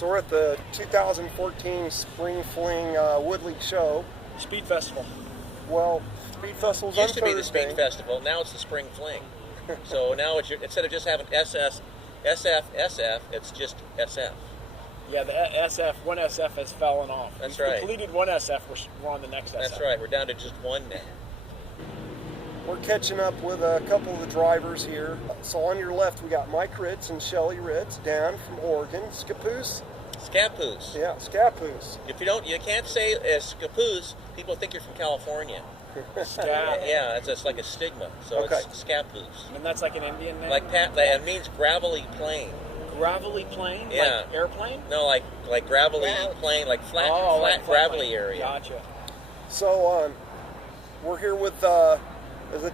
So we're at the 2014 Spring Fling Wood League Show. Speed Festival. Well, Speed Festival's It used on to be the Thursday. Speed Festival. Now it's the Spring Fling. So now it's instead of just having SFSF, it's just SF. Yeah, the SF, one SF has fallen off. That's We've right. completed one SF, we're on the next SF. That's right. We're down to just one now. We're catching up with a couple of the drivers here. So on your left, we got Mike Ritz and Shelly Ritz down from Oregon. Scapoose? Scapoose. Yeah, Scapoose. If you can't say Scapoose, people think you're from California. Yeah, it's like a stigma. So Okay. it's Scapoose. And that's like an Indian name? Like it means gravelly plain. Gravelly plain? Yeah. Like airplane? No, like gravelly plain, like flat, like gravelly plain. area. Gotcha. So we're here with the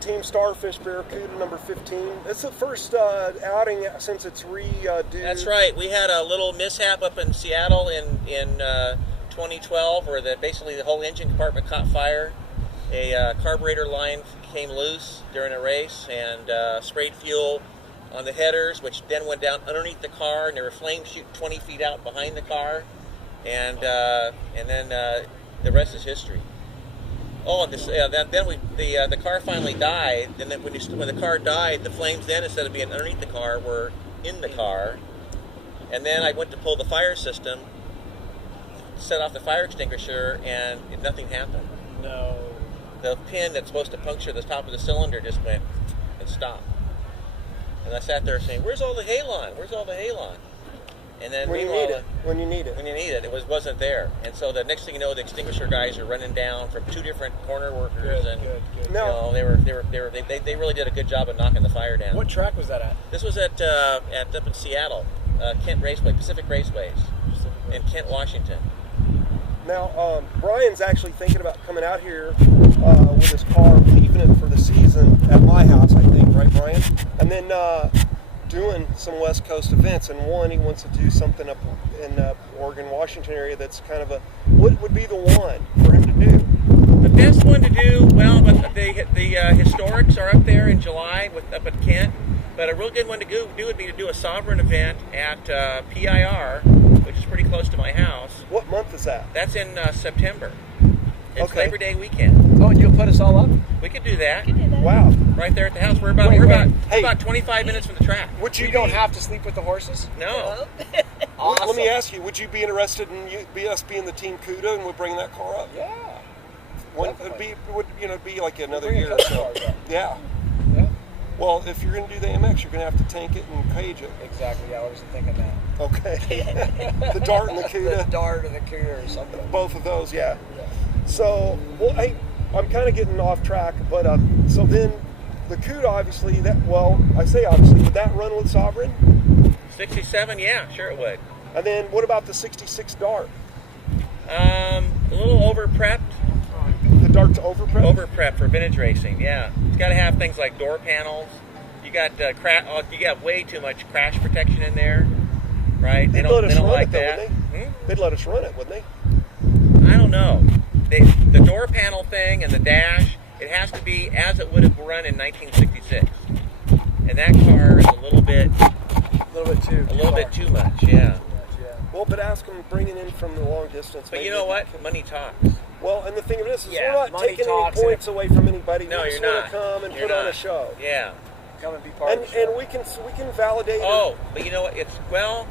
Team Starfish Barracuda number 15. It's the first outing since it's redo. That's right. We had a little mishap up in Seattle in 2012 where basically the whole engine compartment caught fire. A carburetor line came loose during a race and sprayed fuel on the headers, which then went down underneath the car, and there were flames shooting 20 feet out behind the car, and then the rest is history. Oh, and the car finally died, and then when the car died, the flames then, instead of being underneath the car, were in the car. And then I went to pull the fire system, set off the fire extinguisher, and nothing happened. No. The pin that's supposed to puncture the top of the cylinder just went and stopped. And I sat there saying, "Where's all the halon? Where's all the halon?" And then when you need it, it wasn't there. And so the next thing you know, the extinguisher guys are running down from two different corner workers, Good. No. they really did a good job of knocking the fire down. What track was that at? This was up in Seattle, Kent Raceway, Pacific Raceways, in Kent, Washington. Now, Brian's actually thinking about coming out here with his car, leaving it for the season at my house, I think, right, Brian? And then doing some West Coast events. And one, he wants to do something up in Oregon, Washington area that's kind of what would be the one for him to do? The best one to do, well, but the historics are up there in July up at Kent. But a real good one to do would be to do a sovereign event at PIR, which is pretty close to my house. What month is that? That's in September. It's Okay. Labor Day weekend. Oh, and you'll put us all up? We could do that. Wow. Right there at the house. We're Hey. about 25 minutes from the track. Would You don't have to sleep with the horses? No. Awesome. Let me ask you, would you be interested in us being the Team CUDA and we'll bring that car up? Yeah. It'd be like another Bring a year or couple so. cars up. Yeah. Yeah. Well, if you're going to do the MX, you're going to have to tank it and cage it. Exactly. Yeah, I was thinking that. Okay. The Dart and the The CUDA. Dart and the CUDA or something. Both of those, yeah. So, well, I'm kind of getting off track, but so then the CUDA, obviously, would that run with Sovereign? 67, yeah, sure it would. And then what about the 66 Dart? A little over-prepped. The Dart's overprep? Over-prepped for vintage racing, yeah. It's got to have things like door panels. You got you got way too much crash protection in there, right? They'd They let don't us run like it, though, that. wouldn't they? They'd let us run it, wouldn't they? I don't know. The door panel thing and the dash, it has to be as it would have run in 1966. And that car is a little bit too much, yeah. Well, but ask them bringing in from the long distance. But maybe you know they what? can- Money talks. Well, and the thing of this is Yeah, we're not money taking any talks, points away from anybody. No, we you're just want not. to come and You're put on not. a show. Yeah. Come and be part of the show. And we can validate it. Oh, but you know what?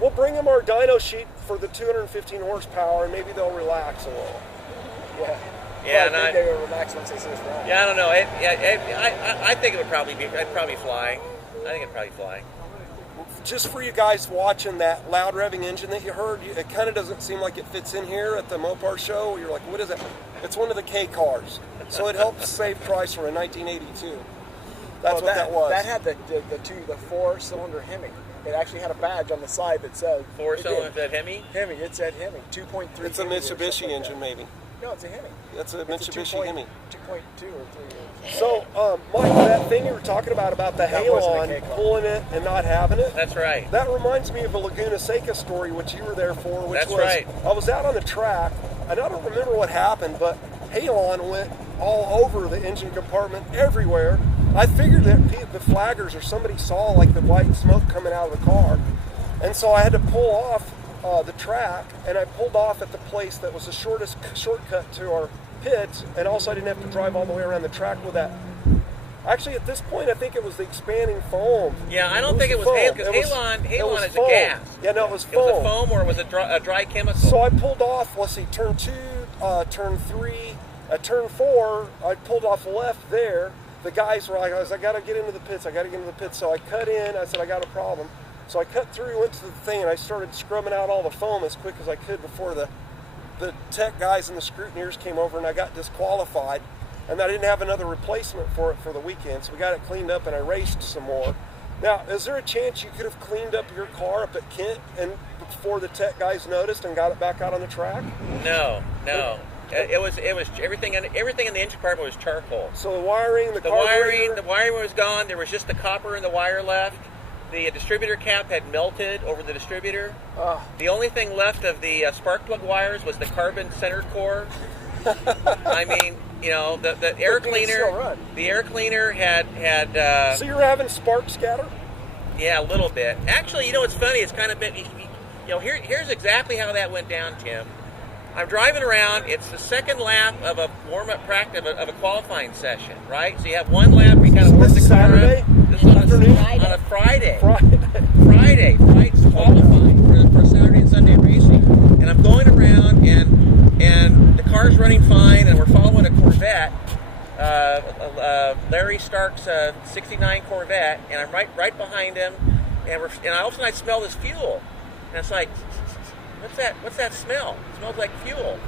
We'll bring them our dyno sheet for the 215 horsepower, and maybe they'll relax a little. Yeah. Yeah, Well, I think they will relax once they see us run. I don't know. I think it'd probably fly. I think it'd probably fly. Just for you guys watching that loud revving engine that you heard, it kind of doesn't seem like it fits in here at the Mopar show. You're like, what is it? It's one of the K cars. So it helps save price for a 1982. That's what that was. That had the 4-cylinder Hemi. It actually had a badge on the side that said 4-cylinder that Hemi? Hemi. It said Hemi. 2.3. It's a Mitsubishi engine, maybe. No, it's a Hemi. That's a It's Mitsubishi Hemi. 2.2 or 3. So, Mike, that thing you were talking about the That wasn't a Halon, K-car. pulling it and not having it. That's right. That reminds me of a Laguna Seca story, which you were there for. Which That's was, right. I was out on the track, and I don't remember what happened, but Halon went all over the engine compartment everywhere. I figured that the flaggers or somebody saw like the white smoke coming out of the car, and so I had to pull off the track, and I pulled off at the place that was the shortest shortcut to our pits, and also I didn't have to drive all the way around the track with that. Actually, at this point, I think it was the expanding foam. Yeah, I don't think it was Halon, because Halon is a gas. Yeah, no, it was foam. It was a foam, or it was a dry chemical. So I pulled off, let's see, turn 2, turn 3, at turn 4, I pulled off left there. The guys were like, I got to get into the pits, So I cut in, I said, I got a problem. So I cut through, went to the thing, and I started scrubbing out all the foam as quick as I could before the tech guys and the scrutineers came over, and I got disqualified. And I didn't have another replacement for it for the weekend, so we got it cleaned up and I raced some more. Now, is there a chance you could have cleaned up your car up at Kent and before the tech guys noticed and got it back out on the track? No. It was everything in the engine compartment was charcoal. So the wiring, the wiring was gone. There was just the copper and the wire left. The distributor cap had melted over the distributor. The only thing left of the spark plug wires was the carbon center core. I mean, you know, the air cleaner. The air cleaner had. So you're having spark scatter? Yeah, a little bit. Actually, you know, it's funny. It's kind of been. You know, here's exactly how that went down, Tim. I'm driving around. It's the second lap of a warm-up practice of a qualifying session, right? So you have one lap where you kind of work the car Saturday? up. This is on a Friday. Friday, it's qualifying for Saturday and Sunday racing. And I'm going around, and the car's running fine, and we're following a Corvette, Larry Stark's 69 Corvette, and I'm right behind him, and all of a sudden I smell this fuel, and it's like, what's that smell? It smells like fuel.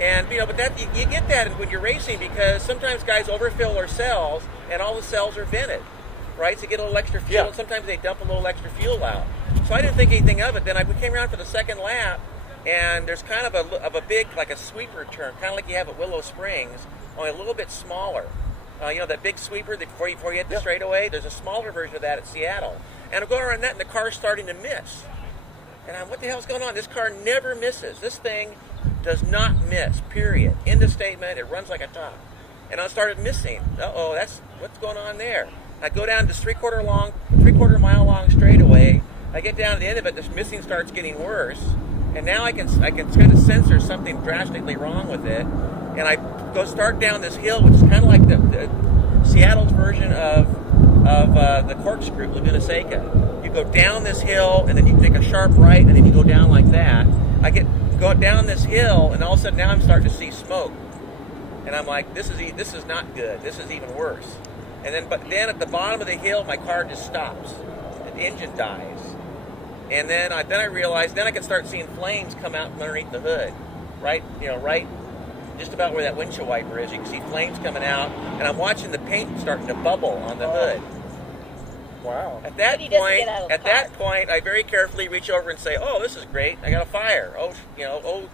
And you know, but that you get that when you're racing, because sometimes guys overfill their cells, and all the cells are vented, right? So you get a little extra fuel, and sometimes they dump a little extra fuel out. So I didn't think anything of it. Then we came around for the second lap, and there's kind of a big, like a sweeper turn, kind of like you have at Willow Springs, only a little bit smaller. You know, that big sweeper before you hit the straightaway? There's a smaller version of that at Seattle. And I'm going around that, and the car's starting to miss. And what the hell's going on? This car never misses. This thing does not miss, period. End of statement. It runs like a top. And I started missing. That's what's going on there. I go down this 3/4 mile long straightaway. I get down to the end of it. This missing starts getting worse. And now I can kind of sense there's something drastically wrong with it. And I go start down this hill, which is kind of like the Seattle's version of the corkscrew, Laguna Seca. You go down this hill, and then you take a sharp right, and then you go down like that. I go down this hill, and all of a sudden now I'm starting to see smoke. And I'm like, this is not good. This is even worse. But then at the bottom of the hill, my car just stops. The engine dies. And then I realized, then I can start seeing flames come out from underneath the hood, right just about where that windshield wiper is. You can see flames coming out, and I'm watching the paint starting to bubble on the hood. Wow. At that point, I very carefully reach over and say, "Oh, this is great! I got a fire. Oh,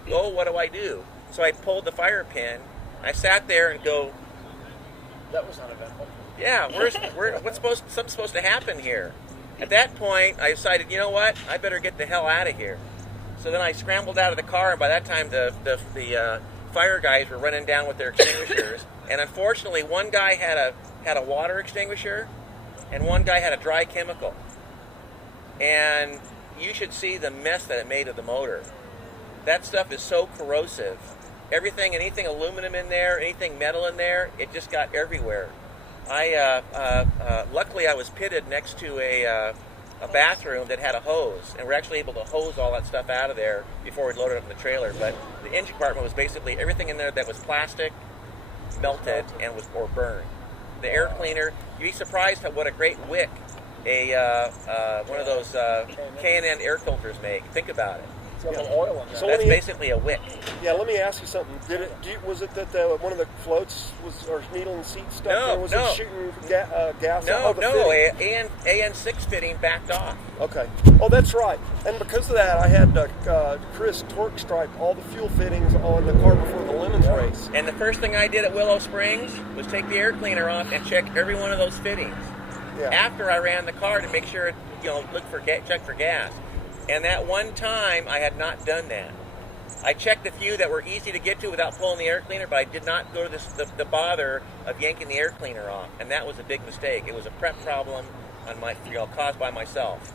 what do I do?" So I pulled the fire pin. I sat there and go, "That was uneventful." Yeah, something's supposed to happen here. At that point, I decided, you know what? I better get the hell out of here. So then I scrambled out of the car, and by that time, the fire guys were running down with their extinguishers. And unfortunately, one guy had a water extinguisher, and one guy had a dry chemical. And you should see the mess that it made of the motor. That stuff is so corrosive. Anything aluminum in there, anything metal in there, it just got everywhere. Luckily I was pitted next to a bathroom that had a hose, and we're actually able to hose all that stuff out of there before we loaded it up in the trailer. But the engine compartment was basically everything in there that was plastic, melted, or burned. The air cleaner, you'd be surprised at what a great wick one of those K&N air filters make. Think about it. It's got a little oil in there. So that's basically a wick. Yeah, let me ask you something. Was it that one of the floats or needle and seat stuff? No, or was it shooting gas? No, AN6 fitting backed off. Okay. Oh, that's right. And because of that, I had Chris torque stripe all the fuel fittings on the car before the Lemons race. And the first thing I did at Willow Springs was take the air cleaner off and check every one of those fittings. Yeah. After I ran the car to make sure, check for gas. And that one time, I had not done that. I checked the few that were easy to get to without pulling the air cleaner, but I did not go to the bother of yanking the air cleaner off, and that was a big mistake. It was a prep problem on caused by myself.